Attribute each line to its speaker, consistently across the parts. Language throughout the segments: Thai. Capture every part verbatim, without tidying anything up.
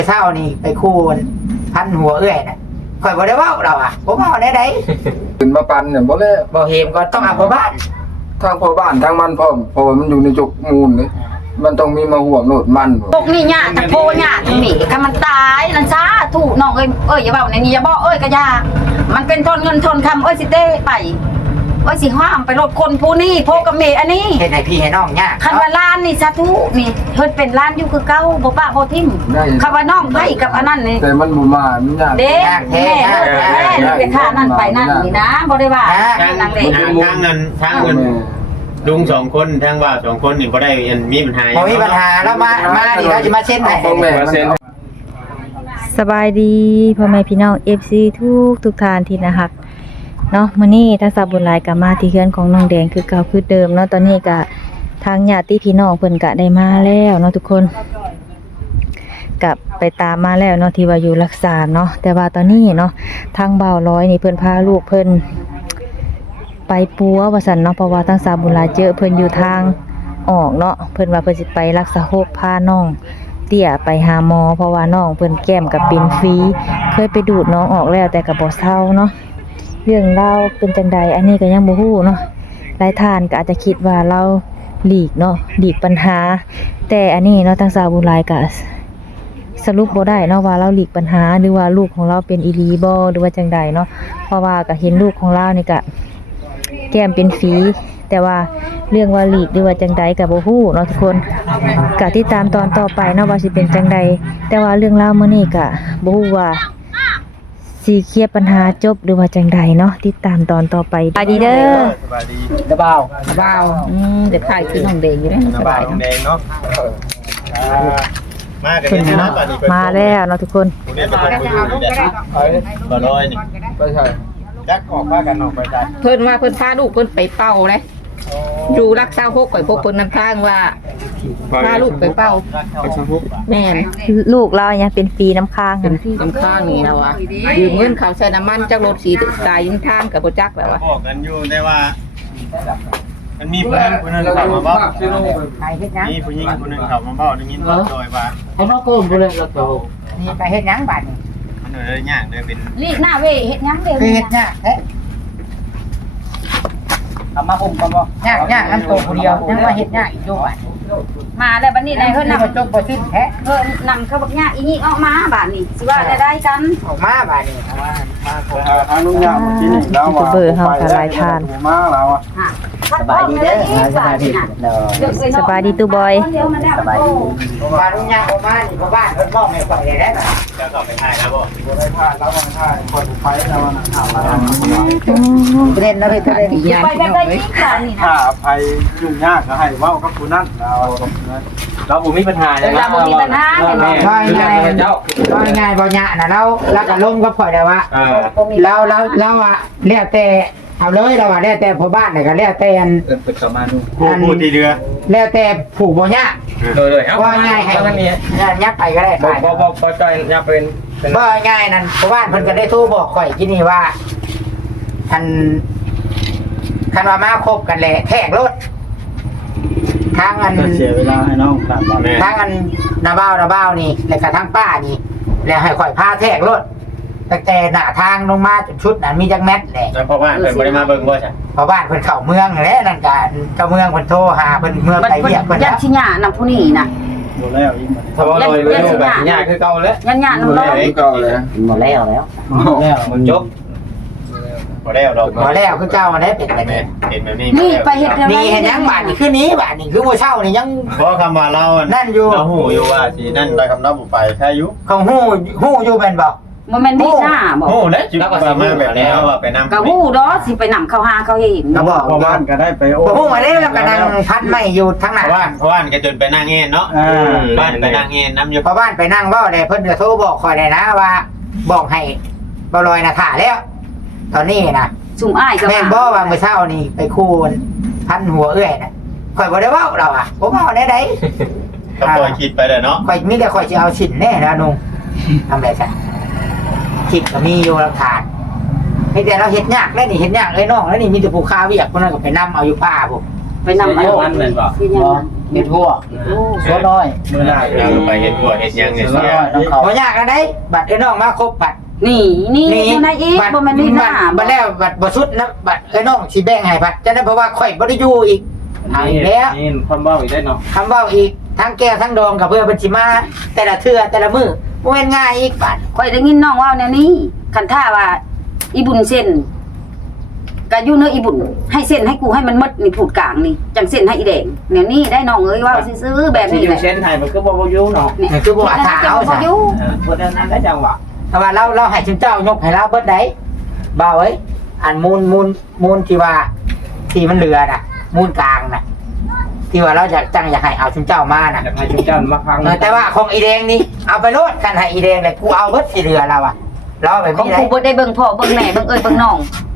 Speaker 1: เช้านี่ไปคู่พันหัวเอื้อยนะข่อยบ่ได้เว้าเราอ่ะผมเอาได้ได
Speaker 2: ขึ้นมาปันเนี่ยบ่เลย
Speaker 1: บ่เห็นก็ต้องเอาพ่อบ้าน
Speaker 2: ทางพ่อบ้านทางมันพร้อมเพราะว่ามันอยู่ในจุกมูลเลยมันต้องมีมาห่วงโนดมัน
Speaker 3: พวกนี้เนี่ยตะโพเนี่ยทั้งนี้ถ้ามันตายนั่นซะถูกน้องเอ้ยเอ้ยอย่าเว้าในนี้อย่าบอกเอ้ยก็อย่ามันเป็นทนเงินทนคำเอ้ยสิเต้ไปเอ้ยสิห้ามไปรถคนผู้นี้โพกับเมอันนี้
Speaker 1: เฮ็ดให้พี่ให้น้องยาก
Speaker 3: คันว่าล้านนี่สาธุนี่เฮ็ดเป็นล้านอยู่คือเก่าบ่ปะบ่ทิ่มคันว่าน้องไปกับอันนั้นนี่
Speaker 2: แต่มันบ่มามันยาก
Speaker 3: เด้แม่เออแม่นี่เป็นค่านั่นไปนั่นนี่นะบ่ได้ว่า
Speaker 4: ทาง
Speaker 3: นั่งเด้
Speaker 4: ทางทางนั้นทางเงินลุงสองคนทางว่าสองคนนี่บ่ได้มีปัญหา
Speaker 1: บ่มีปัญหาแล้วมามานี่เราจะมาเซ็นให้
Speaker 2: พ่อแม่มัน
Speaker 5: สบายดีพ่อแม่พี่น้อง เอฟ ซี ทุกทุกท่านที่นะฮักเนาะมื้อนี้ทางสาวบุญหลายก็มาที่เฮือนของน้องแดงคือเก่าคือเดิมเนาะตอนนี้ก็ทางญาติพี่น้องเพิ่นก็ได้มาแล้วเนาะทุกคนกลับไปตามมาแล้วเนาะที่ว่าอยู่รักษาเนาะแต่ว่าตอนนี้เนาะทางบ่าวร้อยนี่เพิ่นพาลูกเพิ่นไปปัวว่าซั่นเนาะเพราะว่าทางสาวบุญหลายเจอเพิ่นอยู่ทางออกเนาะเพิ่นว่าเพิ่นสิไปรักษาโรคพาน้องเตี้ยไปหาหมอเพราะว่าน้องเพิ่นแก้มกับเป็นฟรีเคยไปดูดน้องออกแล้วแต่ก็บ่เซาเนาะเรื่องเล่าเป็นจังใดอันนี้ก็ยังบ่ฮู้เนาะหลายท่านก็อาจจะคิดว่าเราหลีกเนาะหลีกปัญหาแต่อันนี้เนาะทางสาวบุญหลายก็สรุปบ่ได้เนาะว่าเราหลีกปัญหาหรือว่าลูกของเราเป็นอีหลีบ่หรือว่าจังใดเนาะเพราะว่าก็เห็นลูกของเรานี่ก็แก้มเป็นฝีแต่ว่าเรื่องว่าหลีกหรือว่าจังใดก็บ่ฮู้เนาะทุกคนก็ติดตามตอนต่อไปเนาะว่าสิเป็นจังใดแต่ว่าเรื่องราวมื้อนี้ก็บ่ฮู้ว่าสิเคลียร์ปัญหาจบหรือว่าจังใดเนาะติดตามตอนต่อไปสวัสดีเด้อ
Speaker 4: สบายดี
Speaker 1: ตะเบาตะเบา
Speaker 5: อืมเดี๋ยวถ่ายคือน้องแดงอยู่เด้
Speaker 4: สบายแดงเนาะมากัน
Speaker 5: เพิ่น
Speaker 4: เนี่ย
Speaker 5: มา
Speaker 4: นะตอนนี้
Speaker 5: มาแล้วเนาะทุกคน
Speaker 4: ผู้นี้เป็นคนผู้อยู่นี่แหละบ่ร้อยนี่
Speaker 2: ไปใช่
Speaker 4: จักออกมากันออกไปได้
Speaker 6: เพิ่นว่าเพิ่นพาลูกเพิ่นไปเป่าเลยอยู่รักษาหกข่อยพวกเพิ่นนำทางว่าพาลูกไปเป่าแม่น
Speaker 5: ลูกเราเนี่ยเป็นฟรีน้ำค้าง
Speaker 6: เป็
Speaker 5: กัน น
Speaker 6: ที่นำทางนี่แล้วว่ายืมเงินเขาใช้น้ำมันจากรถสีตายยิงทางกับบ่จักแล้วว่า
Speaker 4: บอกกันอยู่ได้ว่า มันมีผู้หญิงคนนึงเข้ามาบอก
Speaker 1: ไปเฮ็ดหยัง
Speaker 4: มีผู้หญิงคนนึงเข้ามาบอกได้ยินว่าโดยว่า
Speaker 6: เขามาโกนบ่เลยแล้วโต
Speaker 1: นี่ไปเฮ็ดหยังบัดนี้
Speaker 4: มันเลยยากเลยเป็น
Speaker 3: รีบหน้าเวเฮ็ดหยังเด้อ
Speaker 1: คือเฮ็ดหยังแท้เอามาอุ้มกันบ่ยากยากอันโตผู้เดียวยังมาเฮ็ดยากอีกอยู่อ่ะ
Speaker 3: มาแล้วบัดนี้ได้เพิ่น
Speaker 1: นี่
Speaker 3: นำ
Speaker 1: บ่จบบ่สิ้นแท้
Speaker 3: เพิ่นนำเขาบักยากอีนี่ออกมาบาดนี้สิว่าได้ได้กัน
Speaker 1: ออกมาบัดนี้
Speaker 2: ทางนุ่งยางที่นี่แล้วว่ามาแล้วอ่ะ
Speaker 1: สบายดีเด้อสบายดีเด้อ
Speaker 5: สบายดีตู้บอย
Speaker 1: สบายดีบ้านลุงยางออกมานี่พ่อบ้านเพิ่นมอบให้ข่อยได้บ่
Speaker 4: จะเข้าไปถ่ายนะบ่
Speaker 2: บ่ได้พลาดแล้ววันท้ายคนไปแล้ววันนั้นเอามา
Speaker 1: เล่นนะเพิ่นเล่น
Speaker 3: ไปแบบได้ยิ่งกว่านี่นะ
Speaker 2: ถ้าอภัยยุ่งยากก็ให้เว้ากับผู้นั้นเรา
Speaker 4: เราบ่มีปัญหา
Speaker 3: เวลาบ่มีปัญหาแม่นบ่
Speaker 1: ว่าง่ายเจ้าว่าง่ายบ่ยะน่ะเราแล้วก็ลงกับข่อยได้ว่า
Speaker 4: เออ
Speaker 1: เราเราเราอ่ะแล้วแต่เอาเลยเราอ่ะแล้วแต่พ่อบ้านนี่ก็แล้วแต่อัน
Speaker 4: เปิดเข้ามาดูผู้ผู้ที่เรือ
Speaker 1: แล้วแต่ผูกบ่ยะ
Speaker 4: โดยเลยเอ้า
Speaker 1: ว่าง่ายให้ยับไปก็ได้
Speaker 4: บ่
Speaker 1: ไป
Speaker 4: บ่บ่บ่จอยอย่าเป็น
Speaker 1: บ่ง่ายนั่นพ่อบ้านเพิ่นก็ได้โทรบอกข่อยที่นี่ว่าอันคันว่ามาคบกันแหละแทกรถทางอัน
Speaker 2: เสียเวลาให้น้องกลับบ้าน
Speaker 1: ทางอันนาบ้าวนาบ้าวนี่แล้วก็ทางป้านี่แล้วให้ข่อยพาแทกรถตั้งแต่หน้าทางลงมาจนชุดนั้นมีจักแมทแหละ
Speaker 4: แล้วเพราะว่าเพิ่นบ่ได้มาเบิ่งบ่ใช่
Speaker 1: เพราะบ้านเพิ่นเข้าเมืองแล้วนั่นก็เจ้าเมืองเพิ่นโทรหาเพิ่นเมือง
Speaker 3: บัด
Speaker 1: ไป
Speaker 3: เพิ่น
Speaker 1: เรียกเพิ่น
Speaker 3: ยั
Speaker 1: แล้
Speaker 3: น
Speaker 1: ว
Speaker 3: สิหญ้านำผู้นี้น่ะ
Speaker 2: หมดแล้วอีกหมด
Speaker 4: เพราะว่าลอยเลยแบบยากคือเก่าแล้ว
Speaker 3: ยันหญ้านำร้อย
Speaker 2: ก็เลย
Speaker 1: หมดแล้วแล้ว
Speaker 2: แล้ว
Speaker 4: มันจบบ่แล้วดอก
Speaker 1: หมดแล้วคือเจ้าได้เป็นแบบนี้
Speaker 4: เห็นแบบนี้
Speaker 3: นี่ไปเฮ็ดอะไร
Speaker 1: นี่เห็นยังบาดนี่คือนี้บาดนี่คือมื้อเช้านี่ยัง
Speaker 4: เพราะคำว่าเรา
Speaker 1: นั่นอยู่
Speaker 4: เราหูอยู่ว่าสินั่นได้คำนับบ่ไปแค่อยู่
Speaker 1: ของฮู้ฮู้อยู่แม่นบ่
Speaker 3: บ่แม่นมีหน้าบ่
Speaker 4: หูแล้วจุดว่ามาแบบนี้ว่าไปนำ
Speaker 3: ก็ฮู้ดอกสิไปนำเขาหาเขาเห็น
Speaker 1: ก็บอก
Speaker 2: พ่อบ้านก็ได้ไปโอ้
Speaker 1: บ่ฮู้มาได้แล้วก็นั่งพันไม้อยู่ทางห
Speaker 4: เพ
Speaker 1: น้า
Speaker 4: ราะว่าเพราะว่าแกจนไปนั่งเงินเนาะบ้านไปนั่งเงินน้ำอยู่
Speaker 1: เพราะบ้านไปนั่งเว้าได้เพิ่นก็โทรบอกข่อยได้นะว่า บอกให้บ่ลอยน่ะถ่าแล้ว ตอนนี้น่ะ
Speaker 3: ซุ่มอ้ายก็
Speaker 1: แม่นบ่ว่ามื้อเช้านี่ไปคู่พันหัวเอื้อยน่ะข่อยบ่ได้เว้าเราอ่ะผมเอาได้ได
Speaker 4: ก็ปล่อยคิดไปเลยเนาะ
Speaker 1: ข่อยมีแต่ข่อยสิเอาชิ้นแน่นะนุ่งทำได้ซะคิดก็มีอยู่หลักฐานเฮ็ดแต่เราเฮ็ดยากแล้วนี่เฮ็ดยากเอ้ยน้องแล้วนี่มีแต่ผู้ค้าเวียกคนนั้นก็ไปนำเอาอยู่ป่าพุ่น
Speaker 3: ไปนำเอา
Speaker 4: มันเหมือนบ่
Speaker 3: คือหยัง
Speaker 1: บ่
Speaker 3: น
Speaker 1: เม็ดหัวสวนน้อย
Speaker 4: มื้อหน้าเราไปเฮ็ดบัวเฮ็ดหยังเนี่ย
Speaker 1: สวน
Speaker 4: เสีย
Speaker 1: น้อยน้องเขาบ่ยากอันใดบัดเอ้น้องมาครบบัด
Speaker 3: นี่นี่อยู่ในอีก
Speaker 1: บัด
Speaker 3: บ่แม่นนี่หน้า
Speaker 1: บัดแล้วบัดบ่สุดนะบัดเอ้น้องสิแบ่งให้บัดจะได้เพราะว่าข่อยบ่ได้อยู่อีกเอาอีกแล้ว
Speaker 7: นี่ความเบ้าอีกได้เนาะ
Speaker 1: คำเว้าอีกทั้งแก้วทั้งดองกับเพื่อเพิ่นสิมาแต่ละเทื่อแต่ละมื้อบ่แม่นง่ายอีกบัด
Speaker 3: ข่อยได้ยินน้องเว้าแนวนี้คันท่าว่า อีบุญเส้นก็อยู่เนื้ออีบุญให้เส้นให้กูให้มันหมดนี่พูดกลางนี่จังเส้นให้อีแดงแนวนี้ได้น้องเอ้ยเว้าซื่อๆแบบ
Speaker 7: ที่
Speaker 3: นี้
Speaker 7: อ
Speaker 3: แห
Speaker 7: ยู่
Speaker 3: ละ
Speaker 7: เช่นไทยมันก็บ่บ่อยู่เนาะ
Speaker 1: นี่คือบ่ว่าถาเอา
Speaker 3: บ่
Speaker 1: ซะ
Speaker 3: อยู่
Speaker 7: เออบ่ได้นั้นได้จังหวะ
Speaker 1: เพราะว่าเราเราให้ชิมเจ้ายกให้เราเบิดได้บ่าวเอ้ยอันมูลมูลมูลที่ว่าที่มันเหลือน่ะ มูลกลางน่ะ ที่ว่าเราอยากจังอยากให้เอาชิมเจ้ามาน่ะ
Speaker 7: อยากให้ชุมเจ้ามาพัง
Speaker 1: เออแต่ว่าของอีแดงนี่เอาไปโลดกันให้อีแดงเลยกูเอาเบิดที่เหลือเราอ่ะเราเอาไป
Speaker 3: ของ
Speaker 1: นี่ได้
Speaker 3: กูบ่ได้เบิ่งพ่อเบิ่งแม่เบิ่งเอ้ยเบิ่งน้อง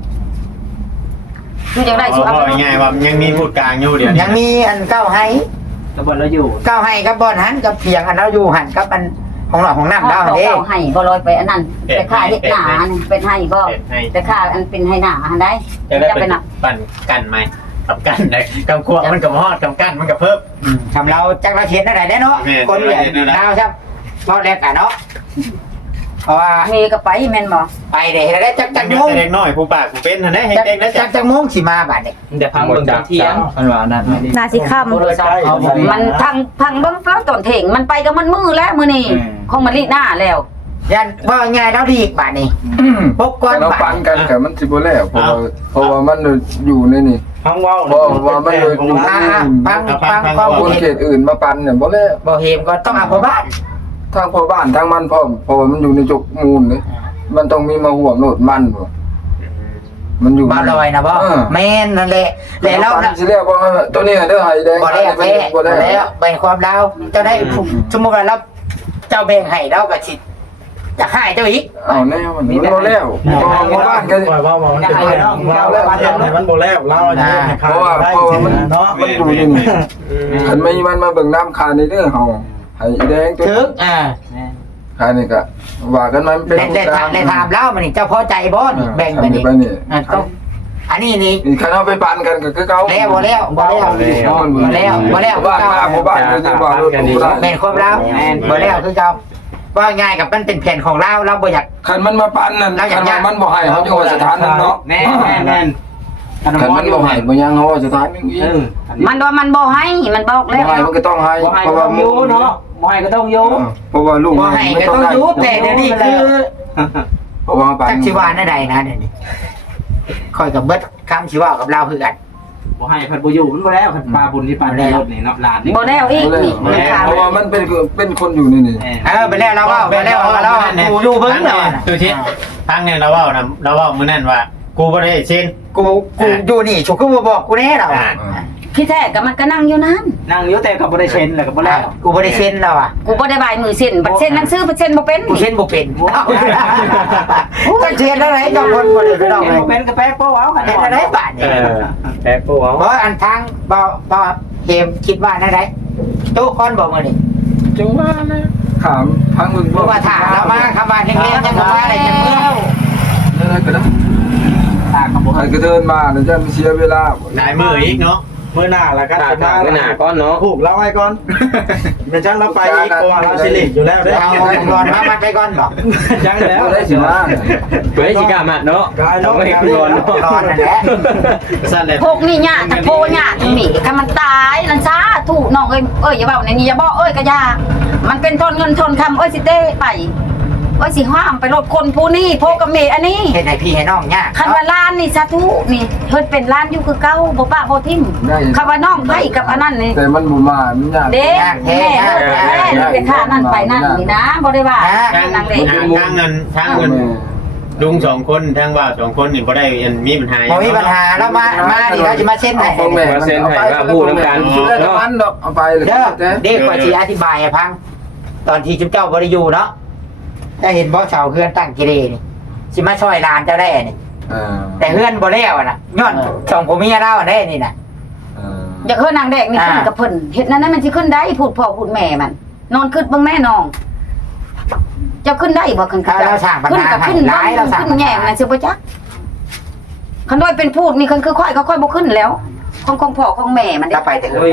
Speaker 3: คือจังได้สิเอา
Speaker 4: บ่
Speaker 3: ไป
Speaker 4: ง่ายๆว่ายังมีพูดกลางอยู่เดี๋ยวนี้
Speaker 1: ยังมีอันเก้าให้
Speaker 7: ตะบนเราอยู่
Speaker 1: เก้าให้กับบอนหันกับเพียงอันเราอยู่หันกับอันของหลอดของน้ำ
Speaker 3: เอา
Speaker 1: เรา
Speaker 3: เอา
Speaker 1: เด้
Speaker 3: เอาให้บ่ลอยไปอันนั้นไปค่าเฮ็ดหน้าอันนี้เป็นให้บ่
Speaker 4: เป็นให้
Speaker 3: ไปค่าอันเป็นให้หน้าอันใด
Speaker 4: จะได้
Speaker 3: จะ
Speaker 4: เป็
Speaker 3: เป็น นน่ะ
Speaker 4: ปั่นกันไหมกับกันได้กับควงมันกับฮอดกับกันมันกับเพิ่ม
Speaker 1: อืมทำเราจักเราเขียนอะไรได้เนาะ
Speaker 4: แม่น
Speaker 1: คนเนี่ย
Speaker 4: เราเขียนได้
Speaker 1: เราใช่เพราะแรกกันเนาะเพราะว่า
Speaker 3: เมก็ไปแม่นบ่
Speaker 1: ไปเด้ได้จักจัก
Speaker 4: ยั
Speaker 1: โม
Speaker 4: ง
Speaker 1: ง
Speaker 4: เด็กน้อยผู้ปากผู้เป็นทันได้ให้
Speaker 1: จัก
Speaker 4: เด็กแล้ว
Speaker 1: จักจักโมงสิมาบัดนี้
Speaker 7: เดี๋ยวพังเบิ่งเที่ยงอันว่านั่น
Speaker 5: นาสิค่ำ
Speaker 3: มันทางทางเบิ่งเปล่าต้นเถงมันไปกับมันมือแล้วมื้อนี้คงมันลีหน้าแล้ว
Speaker 1: ยันว่าง่ายเราดีอีกบัดนี้พบก่อน
Speaker 2: เรา
Speaker 1: บัด
Speaker 2: ปันกันแต่มันสิบ่แล้วเพราะว่าเพราะว่ามันอยู่ในนี่
Speaker 7: พังเว้า
Speaker 2: เพราะว่ามันเลยอยู่
Speaker 1: อ่าฟังฟังข้อ
Speaker 2: ค
Speaker 1: มูล
Speaker 2: นเขตอื่นมาปันเนี่ยบ่แล้ว
Speaker 1: บ่เห็นก็ต้องเอาพ่อบ้าน
Speaker 2: ทางพ่อบ้านทางมันพร้อมเพราะว่ามันอยู่ในจกมูลเลยมันต้องมีมาห่วงโนดมันบ่มันอยู่
Speaker 1: บ่ลอยนะบ่
Speaker 2: เออ
Speaker 1: แม่นนั่นแหละแล้วเรา
Speaker 2: ปันสิแล้วบ่ตัวนี้เด้อให้แดง
Speaker 1: บ่แล้วแท้
Speaker 2: บ่
Speaker 1: บ่
Speaker 2: ได้
Speaker 1: แล้วแบ่งความเราเจ้าได้สมมุติว่าเราเจ้าแบ่งให้เราก็สิจะให้เจ้าอีก
Speaker 2: เอาแน่มันบ่แล้วเพราะว่าหมู่บ้านก็
Speaker 7: ปล่อยว่ามันเป็นเรื่องเราแล้วมันบ่แล้วเราจะให้
Speaker 2: เพราะว่าเพราะว่ามัน
Speaker 7: เนาะ
Speaker 2: มันอยู่นี่นี่คันไม่มันมาเบิ่งน้ำคาในเด้อเฮาให้อีแดงตัว
Speaker 1: ถึกอ่า
Speaker 2: คานี่ก็ว่ากันมันเป็น
Speaker 1: ได้ได้ถามได้ถามเล่ามันนี่เจ้าพอใจบ่นี่แบ่งไปนี่
Speaker 2: ไปนี่
Speaker 1: อ่ะต้องอันนี้นี่
Speaker 2: นี่คันเอาไปปันกันก็คือเก่า
Speaker 1: แล้วบ่แล้วบ่แล้วบ่แล้วบ่แล้ว
Speaker 2: บ้านมาหมู่บ้านก็สิว่ารถตู้ได้
Speaker 1: แม่นความเราบ่แล้วคือเจ้าว่าง่ายกับมันเป็นแผนของเราเราบ่อยาก
Speaker 2: คันมันมาปันนั่นคันว่ามันบ่ให้เขาจะว่าสถานนึงเนาะ
Speaker 7: แม่แม่แม่
Speaker 2: คันมันบ่ให้บ่ยังเขาว่าสถานนึงอีก
Speaker 7: เออ
Speaker 3: มันว่ามันบ่ให้มันบอก
Speaker 2: บ่
Speaker 3: แล้ว
Speaker 2: ให้มันก็ต้องให้
Speaker 7: บ่ให้
Speaker 2: เพ
Speaker 7: ก็
Speaker 2: ราะว่า
Speaker 7: ต้องอยู่เนาะบ่ให้ก็ต้องอยู่
Speaker 2: เพราะว่าลูก
Speaker 1: บ่ให้ก็ต้องอยู่แต่เดี๋ยวนี้คือ
Speaker 2: เพราะว่าปัน
Speaker 1: จักสิว่าแนวใดนะเดี๋ยวนี้ค่อยกับเบิดคำสิว่ากับเราคือกัน
Speaker 7: บ่ให้เพิ่นบ่อยู่มันบ่แล้วเพิ่นปลาบุญที่ปลาในรถนี่เนาะหลานนี่
Speaker 3: บ่แล้วอีกนี่มันขาด
Speaker 2: เพราะว่ามันเป็นเป็นคนอยู่นี่นี่
Speaker 1: เออไปแล้วเราก็ไปแล้วเรากูอยู่เบิ่งเนาะ
Speaker 4: ตัวชิดทางเนี่ยเราว่านะเราว่ามื้อนั้นว่ากูบ่ได้เช่น
Speaker 1: กูกูอยู่นี่ฉุกคือบ่บอกกูแน่เรา
Speaker 4: อ่า
Speaker 3: พี่แท้ก็มันก็นั่งอยู่นั้น
Speaker 7: นั่งอยู่แต่ก็บ่ได้เช็นแล้วก็บ่แล้ว
Speaker 1: กูบ่ได้เซ็นแล้วอ่ะ
Speaker 3: กูบ่ได้บายมือเส้นบัดเส้นหนังสือบัดเส้นบ่เป็น
Speaker 1: กูเซ็นบ่เป็นจักเซ็นอะไรจังคนบ่ได้ไปดอกเลย
Speaker 7: เป็นกาแฟโป้เอาค่ะ
Speaker 1: เฮ็ดอะไรบาด
Speaker 4: เอ
Speaker 1: นี่
Speaker 4: อแต่กูเอา
Speaker 1: เพราะอันทางบ่บ่เกมคิดว่าแนวใดตู้คอนบ่มื้อนี้
Speaker 2: จังว่านะถามทางมึง
Speaker 1: บ่ว่าถามเรามาคำว่าเล็กๆจังว่าได้จังเมื่อ
Speaker 2: นั่นก็ได้
Speaker 7: ตาก็บ่
Speaker 2: ให้ก็เดินมาเดี๋ยวจะมีเสียเวลา
Speaker 4: หลายมืออีกเนาะ
Speaker 7: มื้อหน้าแล้วก็
Speaker 8: ตาตาไม่หนาก้อนเนาะ
Speaker 7: ผูกเราไว้ก่อนเป็นจังเราไปอีกเพราะว่าเราสิริอยู่แล้วเด้อ
Speaker 1: เอาก่อนมามัดไปก่อนบ่
Speaker 7: จังแล้ว
Speaker 2: ก็ได้สิมา
Speaker 8: เฮ้ยชิกามาเนาะเราไม่ให้คุณร้อนเนาะ
Speaker 1: ร้อนนั่นแหละ
Speaker 4: สั้นเลย
Speaker 3: พวกนี่หญ้าตะโพหญ้าทั้งนี้คันมันตายนั่นซะถูกน้องเอ้ยเอ้ยอย่าเว้าในนี้อย่าบอกเอ้ยก็อย่ามันเป็นทนเงินทนคำเอ้ยสิเต้ไปเอ้ยสิห้ามไปรถคนผู้นี้โพกับเมอันนี้
Speaker 1: เฮ็ดให้พี่ให้น้องยาก
Speaker 3: คันว่าล้านนี่สาธุนี่เพิ่นเป็นล้านอยู่คือเก่าบ่ปะบ่ทิ่ม
Speaker 2: ได้
Speaker 3: คันว่าน้องไผกับอันนั้นนี่
Speaker 2: แต่มันบ่มามันยาก
Speaker 3: เด็กแม่เออแม่นี่ไปค่านั่นไปนั่นนี่นะบ่ได้ว่า
Speaker 4: ทาง
Speaker 3: นางเด็ก
Speaker 4: ทางทางนั้นทางเงินลุงสองคนทางว่าสองคนนี่บ่ได้มีปัญหา
Speaker 1: บ่มีปัญหาแล้วมามานี่เราจะมาเซ็นให้
Speaker 2: เอาแม่
Speaker 8: มาเซ็นให้ว่าพูดน้ำกัน
Speaker 2: ซื้อได้
Speaker 8: เนาะ
Speaker 2: มันดอกเอาไปเลย
Speaker 1: เด้อเด็กกว่าสิอธิบายให้ฟังตอนที่จุ๊บเจ้าบ่ได้อยู่เนาะถ้าเห็นบ่เสาเฮือนตั้งกิเลนี่สิมาช่วยหลานเจ้าได้นี่
Speaker 2: เออ
Speaker 1: แต่เฮือนบ่แล้วอะนะย้อนสองผัวเมียเราอะได้นี่น่ะ
Speaker 2: เออ
Speaker 3: อยากเฮ็ดนางแดกนี่ขึ้นกับเพิ่นเฮ็ดนั้นนั้นมันสิขึ้นได้พูดพ่อพูดแม่มัน นอนขึ้นเบิ่งแม่น้องจะขึ้นได้บ่ขึ้น
Speaker 1: ถ้าเราสร้างปัญ
Speaker 3: ขึ้น
Speaker 1: หา
Speaker 3: กับ
Speaker 1: ให้
Speaker 3: ขึ้น
Speaker 1: หลายเราสร้าง
Speaker 3: ขึ้
Speaker 1: ปั
Speaker 3: น
Speaker 1: ญ
Speaker 3: แย่
Speaker 1: หา
Speaker 3: งนั่นสิบ่จักคันด้วยเป็นพูดนี่คันคือค่อยก็ค่อยบ่ขึ้นแล้วของของพ่อของแม่มัน
Speaker 1: จะไปแต่เฮือนเนาะ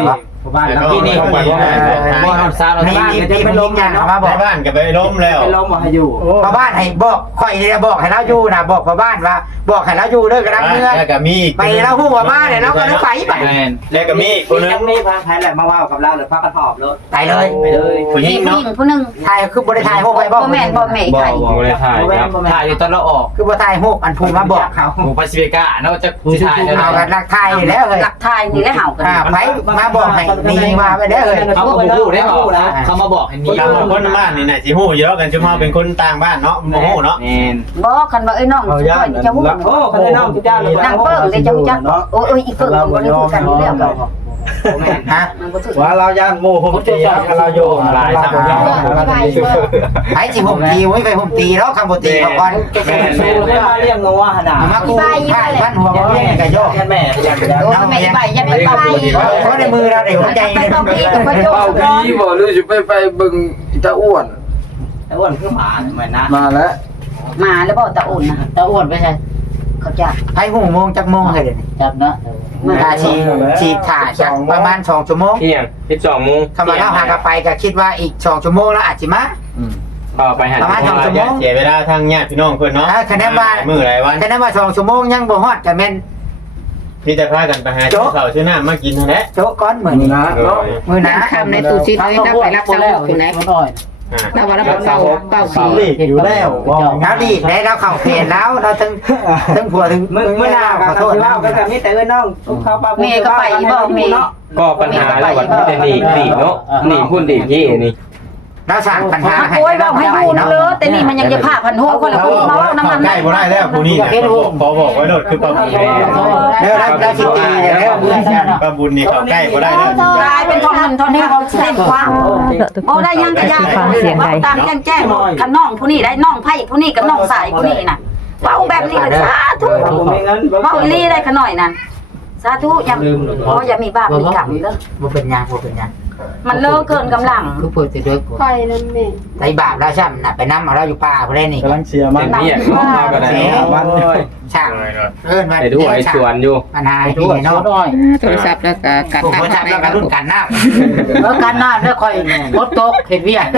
Speaker 7: บ้านแล้วที่นี่เขาบอกว่าบ่ทำซาเรา
Speaker 1: นี่
Speaker 7: บ้าน
Speaker 1: นี่
Speaker 7: ก็จะ
Speaker 1: นี่
Speaker 7: ไป
Speaker 1: มัน
Speaker 7: ล้
Speaker 1: ล้
Speaker 7: ม
Speaker 1: ม
Speaker 7: กั
Speaker 1: กัน น
Speaker 7: เนาะ
Speaker 1: มาบ
Speaker 4: ใน
Speaker 1: อก
Speaker 4: บ้านก็ไปล้มแล้ว
Speaker 7: ไปล้มมาให้อยู่
Speaker 1: พ่อบ้านให้บอกข่อยนี่บอกให้เราอยู่นะบอกพ่อบ้านว่าบอกให้เราอยู่เด้อกระดังเมื่อ
Speaker 4: แล้วก็มีอีก
Speaker 1: ไปเราฮู้ว่ามาเนี่ยเราก็เลยไปไป
Speaker 4: แล้วก็มีอีกคนนึง
Speaker 7: นี่พาใครแหละมาว่ากับเราหรือพากันหอบเลย
Speaker 1: ไปเลย
Speaker 7: ไปเลย
Speaker 4: ผู้หญิง
Speaker 3: ผู้
Speaker 4: เนาะ
Speaker 3: หญิงผู้หนึง
Speaker 1: ถ่ายคือบริถ่ายฮู้ไปบ่
Speaker 3: บ่แม่นบ่แม่นไข่
Speaker 8: บ่ได้ถ่ายครับ
Speaker 7: ถ่ายอยู่ตอนเราออก
Speaker 1: คือบ่ถ่ายฮู้อันผู้มาบอกเขา
Speaker 7: หมู่ปาซิฟิก้าเนาะจะสิถ่ายได้
Speaker 1: เอากันรักถ่ายนี่แล้วเลย
Speaker 3: หลักทายนี่แหละเห่ากัน
Speaker 1: อ่าไปมาบอกให้นี่มาไปได้เลย
Speaker 7: เขาบอกพูดได้พูดนะเขามาบอกให้หนี
Speaker 4: ตามคนบ้านนี่น่ะสิฮู้อยู่แล้วกันจุมาเป็นคนต่างบ้านเนาะบ่ฮู้เนาะ
Speaker 7: แม่น
Speaker 3: บ่คันว่าเอ้ยน้องสิค่อยจะฮู้
Speaker 7: โอ้คนได้น้องจ้าเลย
Speaker 3: นางเปิ้งได้จะฮู้จักโอ้ยอีเปิ้งมันบ่ได้ฮู้กันอยู่แล้วกัน
Speaker 1: ฮะ
Speaker 3: มันบ่ถูก
Speaker 7: ว่าเราย่านโม่ผมตีกันเราโยงหลายสามย่างเราจะมีชื่อ
Speaker 1: ไอ้สิผมตีไว้ไปผมตีแล้วคำบ่ตีเขาก่อน
Speaker 7: แม่ได้มาเรียกงัวขนาด
Speaker 1: มากูถ่ายพันหัวบ่เล่นกับโยก
Speaker 7: แม่ยังไม่ได้
Speaker 3: โอ้ยแม่ใบอย่าไปไป
Speaker 1: เพราะในมือเราเดี๋ยวหัวใจ
Speaker 3: ไป
Speaker 1: เลย
Speaker 3: ต้องพี่กับพ่อโจ
Speaker 2: เป้าพี่บ่หรือสิไปไปเบิ่งอีตาอ้วน
Speaker 7: แต่อ้วนคือหมาเหมือนนะ
Speaker 2: มาแล้ว
Speaker 3: มาแล้วบ่ตาอุ่นนะ
Speaker 6: ตาอ้วนไปใช่
Speaker 3: เขาจะ
Speaker 1: ให้หูโมงจักโมงเลยเดี๋ยวนี้
Speaker 6: จับเนาะ
Speaker 1: ถ่าชีชีถ่าจักประมาณสองชั่วโมง
Speaker 8: เที่ยงสิบสองโมง
Speaker 1: คำว่าเราหากลับไปก็คิดว่าอีกสองชั่วโมงแล้วอาจจะมา
Speaker 8: ก็ไปหา
Speaker 1: ประมาณสองชั่วโมง
Speaker 4: เสียเวลาทางญาติพี่น้องเพิ่นเนาะ
Speaker 1: อ่าคะแนนว่า
Speaker 4: มื้อหลายวัน
Speaker 1: คะแนนว่าสองชั่วโมงยังบ่ฮอดก็แม่น
Speaker 4: พี่จะพากันไปหาข้าวชื่อน้ามากินเท่านั้น
Speaker 1: โจ๊กก้อนเหมือน
Speaker 2: นี่นะเนาะ
Speaker 1: มือหนา
Speaker 6: คำในตู้ซิดเลยนะไปรักษาโรคอยู่ไหน
Speaker 7: มันอ่อย
Speaker 6: เราว่าเราเป่าเป่าสี
Speaker 7: อยู่แล้ว
Speaker 1: แล้วดีได้เราเข่าเพลนแล้วเราถึงถึงผัวถึง
Speaker 7: มึง
Speaker 1: ไม่
Speaker 7: ไม่
Speaker 1: น่า
Speaker 7: น่า
Speaker 1: ขอโทษ
Speaker 7: เล่ากันแต่มีแต่เอ้น้องเขาป้า
Speaker 3: เมย์ก็ไปบ่เมย์
Speaker 8: ก็ปัญหาแล้ววันที่จะหนีหนีเนาะหนีพุ่นหนีที่นี่
Speaker 1: เราสั่งปัญหาให้
Speaker 3: โอ้ยเว้าให้ดูนะเลยแต่นี่มันยังจะพาพันหัวคนละคนมาเว้าน้ำมัน
Speaker 4: ใกล้บ่ได้แล้วผู้นี้เนี่ยขอบอกไว้โดดคือปลาบุญ
Speaker 1: เดี๋ยวเราเราสิตีเดี๋ยวเราเมื่อกัน
Speaker 4: ปลาบุญนี่เขาใกล้บ่ได้แล้ว
Speaker 3: กลายเป็นทอนเงินทอนทองเส้นความโอ้ได้ยังก็ยัง
Speaker 5: ฟังเสียงใด
Speaker 3: ตามแจ้งแจ้งคันน้องผู้นี้ได้น้องไผ่ผู้นี้กับน้องสายผู้นี้น่ะเว้าแบบนี้เลยสาธุเว้าอีลี่ได้ขน่อยนั่นสาธุอย่าโอ้อย่ามีบาปมีกรรมเด้อ
Speaker 1: บ่เป็นยังบ่เป็นยัง
Speaker 3: มันเลอะเกินกำลัง
Speaker 6: คือเปิดจะด้วย
Speaker 3: ไปนั่นแม่
Speaker 1: ไรบาปเราช่ำน่ะไปน้ำเอาเราอยู่ป่าผู้เล่นนี่
Speaker 7: กำลังเชียร์มัน
Speaker 8: เป็นเมียมาก็ได้
Speaker 1: ช่างเอิ้นมา
Speaker 8: ไอ้ดูไอ้สวนอยู่
Speaker 1: ปัญหาที่เนาะ
Speaker 6: โทรศัพท์แล้วก็การ
Speaker 1: ผม
Speaker 6: ตั้ง
Speaker 1: ก็
Speaker 6: ใน
Speaker 1: ทำแล้ว
Speaker 6: ก
Speaker 1: ก็
Speaker 6: ระ
Speaker 1: รุ่
Speaker 6: รุ่
Speaker 1: น
Speaker 6: น
Speaker 1: กันน้
Speaker 6: เออการหน้าแล้วค่อยรถตกเห็นเวียกเด้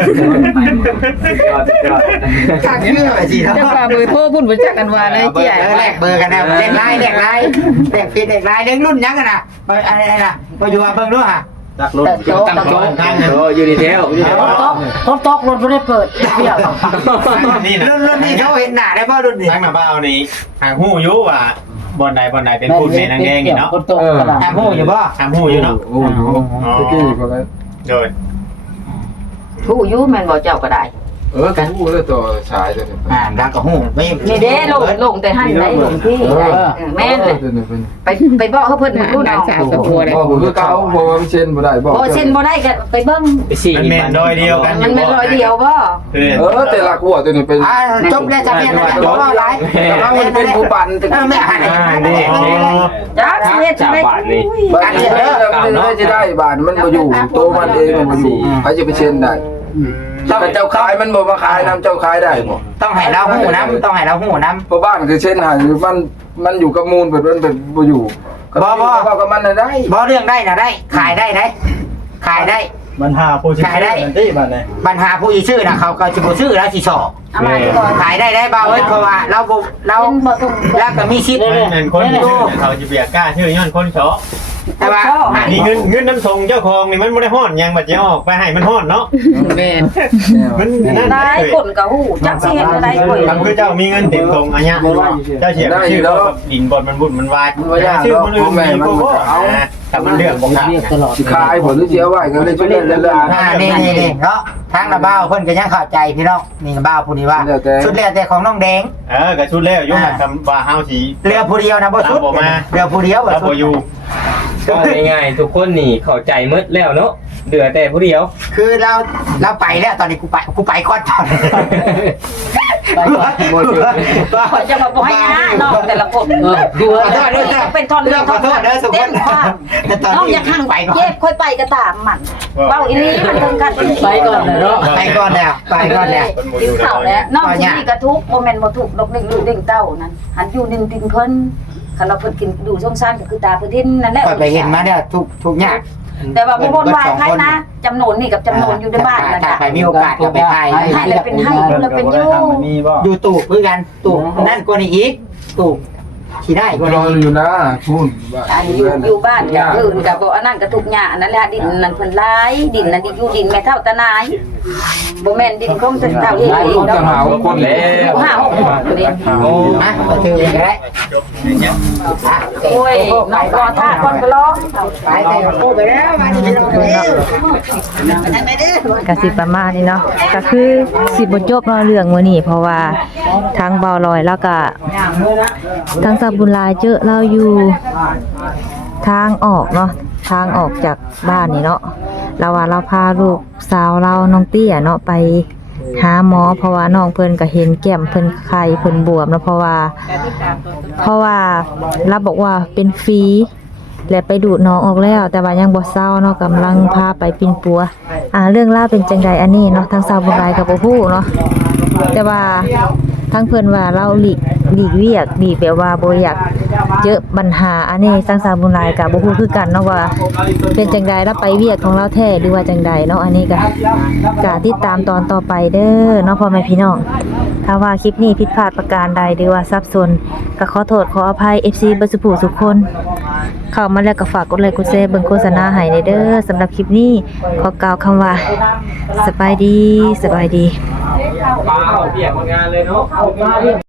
Speaker 1: ำข้างเชื่อไปสิ
Speaker 6: จะ
Speaker 1: เนาะ
Speaker 6: ว่าเบอร์โทรพุ่นบ่จักกันว่าเลยเจีย
Speaker 1: เออแลกเบอร์กันนะแลกไลน์แลกไลน์แลกฟีดแลกไลน์เด็กรุ่นยังกันนะไปอะไรนะไปอยู่เบิ่งด้วยฮะ
Speaker 7: ตักรถ
Speaker 6: ตั้งโต๊ะ
Speaker 4: ทางนึง
Speaker 8: โอ้ยูนิเทล
Speaker 6: รถตกรถตกรถบ่ได้เปิดเวียก
Speaker 4: นี่นะ
Speaker 1: รุ่นรุ่นนี้เขาเห็นหน้าได้ป่ะรุ่นนี้
Speaker 4: ทางหน้าบ้านนี่ทางหู้อยู่ว่าบ่อนใดบ่อนใดเป็นผู้ในนางแดงนี่เนาะ
Speaker 6: รถตกกระดาษ
Speaker 1: ทำหูอยู่ป่ะ
Speaker 4: ทางหู้อยู่เนาะ
Speaker 2: โอ้โหตะกี้ก็เลย
Speaker 4: โดย
Speaker 3: ผู้อยู่แม่นบ่เจ้าก็ได้
Speaker 2: เออกันพูดแล้วต่อสายตัวนี้
Speaker 1: อ่าดังกับหูไม่
Speaker 3: นี่เด้ลงลงแต่หั่นได้ลงที่ได้แม่นเลยไปไปบอกเขาเพิ่นรู้
Speaker 6: ด้า
Speaker 3: เนาะ
Speaker 6: นสาวกับผัวเลย
Speaker 2: บ่ผมคือเก่าบ่ว่ามันเช่นบ่ได้บ่
Speaker 3: โอ้เส้นบ่ได้ก็ไปเบิ่ง
Speaker 8: ไปสี่
Speaker 4: มันแม่นดอยเดียวกัน
Speaker 3: มันเป็นรอยเดียวบ่
Speaker 4: เออ
Speaker 2: เออแต่ละหัวตัวนี้เป็น
Speaker 1: อ่าจบแล้วจะเป็นอะไรจบแล้วไร
Speaker 2: แต่ว่ามันเป็นผู้ปัน
Speaker 1: เออไม่หัน
Speaker 8: อ่านี่
Speaker 3: จ้าสิเฮ็ด
Speaker 8: จ่า
Speaker 3: ได้
Speaker 8: บาทนี่
Speaker 2: บานนี้มันไม่จะได้บานมันบ่อยู่โตมันเองมันบ่อยู่ใครจะไปเช่นได้ถ้าเจ้าขายมันบ่มาขายน้ำเจ้าขายได้บ่
Speaker 1: ต้องให้เราหูน้ำต้องให้เราหูน้ำ
Speaker 2: เพราะบ้านคือเช่นหามันมันอยู่กับมูลเปิดมันเป็นบ่อยู่ก็กับมันได้
Speaker 1: บ่เรื่องได้นะได้ ขายได้ได้ขายได้
Speaker 7: มันหาผู้ชื่อมันที่บ้านไหน
Speaker 1: ปัญหาผู้ชื่อนะเขาก็จะบ่ชื่อแล้วสิชอบ
Speaker 3: เอามาดีก่อน
Speaker 1: ขายได้ได้เบาเอ้ยเพราะว่าเราบ่เรา
Speaker 3: เป็นบ่ต้อง
Speaker 1: แล้วก็มีชิด
Speaker 4: มันเป็นคนชื่อเขาจะเบียกกล้าชื่อย้อนคนเฉาะ
Speaker 1: แต่ว่า
Speaker 4: นี่เงินเงินน้ำทรงเจ้าของนี่มันไม่ได้ฮ้อนยังบัดจะออกไปให้มันฮ้อนเนาะ
Speaker 6: แม่น
Speaker 4: มันนั่น
Speaker 3: ได้
Speaker 4: เลย
Speaker 3: คนกับหูจักสิเฮ็ดอะไรข่อย
Speaker 4: ทำคือเจ้ามีเงินเต็มทรงอันเนี้ยเจ้าเฉียบชื่อว่าดินบนมันบุญมันวายชื่อมันลืมมีโกโก้แต่มันเรื่องของขาด
Speaker 6: เรียกตลอด
Speaker 2: ขายผลที่เสียไว้ก็เลยช่วยเล่นเลย
Speaker 1: อ่านี่นี่นี่เนาะทางระเบ้าเพิ่นก็ยังเข้าใจพี่น้องนี่ระเบ้าผู้นี้ว่าชุดแรกแต่ของน้องแดง
Speaker 4: เออกับชุดแล้วยุ่งกับว่าเฮาสี
Speaker 1: เรือผู้เดียวนะบ่ชุดเรือผู้เดียวบ่
Speaker 4: แล้ว
Speaker 1: ชุ
Speaker 4: บ่
Speaker 1: ด
Speaker 4: อยู่
Speaker 8: ก็ง่ายๆทุกคนนี่เข้าใจหมดแล้วเนาะเหลือแต่ผู้เดียว
Speaker 1: คือเราเราไปแล้วตอนนี้กูไปกูไปก่อนตอน
Speaker 3: ข่อยจะมาบ่ให้นะน้องแต่ละคน
Speaker 6: เออดู
Speaker 1: ขอโทษด้วย
Speaker 3: เป็นทอน
Speaker 1: เรื่องขอโทษเด้อสุข
Speaker 3: เต็มความน้องอยากหั่ง
Speaker 1: ไปก่อ
Speaker 3: เจ็
Speaker 1: น
Speaker 3: บค่อยไปก็ตามมันเว้าอีนี้มันถึงกัน
Speaker 6: ไปก่อนเลยเนาะ
Speaker 1: ไปก่อนแล้วไปก่อนแล้ว
Speaker 3: กินข้าวแล้วน้องที่นี่ก็ทุกบ่แม่นบ่ทุกดอกเล็กลูกเด้งเต้านั่นหันอยู่นึงติงเพิ่นคันเราเพิ่นกินดูสงสารก็คือตาเพิ่นดินนั่นแหละ
Speaker 1: คอยไปเห็นมาเนี่ยทุกทุกอย่าง
Speaker 3: แต่ว่าบ่บนวายใครนะจำนวนนี่กับจำนวนอยู่ในบ้านนั่น
Speaker 1: ถ้า
Speaker 3: น่ะ
Speaker 1: ไปมีโอกาสก็ไปถ่าย
Speaker 3: ให้เลยเป็นให้เลยเป็นอยู่
Speaker 7: มีบ่
Speaker 1: อยู่ตูบคือกันตูบนั่นกว่านี้อีกตูบที่ได้กว่าน
Speaker 2: อน
Speaker 1: นี้
Speaker 2: อยู่นะคุณ
Speaker 3: อันอยู่อยู่บ้านกับอื่นกับบ่อันนั้นก็ทุกอย่างอันนั้นแหละดินนั่นเพิ่นหลายดินนั่นอยู่ดินแม่เฒ่าตานายบ่แม่นดินของเฒ่าเอง
Speaker 2: เขาจะหาคนแล้ว
Speaker 3: ห้าหกคนนี่
Speaker 8: โอ้
Speaker 1: นะมาถือเองก็ได้
Speaker 3: โอ้ยน้องรอท่าก่อนก็รอ
Speaker 1: ไปแต่โอ้ไปแล้วมาที่เราไปแล้ว
Speaker 5: ก็สิประมาณนี้เนาะก็คือสิบ่จบเนาะเรื่องมื้อนี้เพราะว่าทางเบาลอยแล้วก็ทางสาบุญหลายเจอเราอยู่ทางออกเนาะทางออกจากบ้านนี่เนาะเราว่าเราพาลูกสาวเราน้องเตี้ยเนาะไปหาหมอเพราะว่าน้องเพิ่นก็เห็นแก้มเพิ่นไข้เพิ่นบวมแล้วเพราะว่าเพราะว่าเราบอกว่าเป็นฟรีและไปดูดน้องออกแล้ว แต่ว่ายังบ่เศร้าเนาะกำลังพาไปปิ่นปัวอ่าเรื่องราวเป็นจังไดอันนี้เนาะทางสาวบุญหลายก็บ่ฮู้เนาะแต่ว่าทางเพิ่นว่าเราหลีกหลีกเวียกหลีกแบบว่าบ่อยากเจอปัญหาอันนี้ทางสาวบุญหลายก็บ่ฮู้คือกันเนาะว่าเป็นจังไดแล้วไปเวียกของเราแท้หรือว่าจังไดเนาะอันนี้ก็ก็ติดตามตอนต่อไปเด้อเนาะพ่อแม่พี่น้องถ้าว่าคลิปนี้ผิดพลาดประการใดหรือว่าสับสนก็ขอโทษขออภัย เอฟ ซี เบิดสุผู้ทุกคน เข้ามาแล้วก็ฝากกดไลค์กดแชร์เบิ่งโฆษณาให้เด้อสำหรับคลิปนี้ขอกล่าวคำว่าสบายดีสบายดี
Speaker 8: เปล่าเปียกงานเลยเนาะ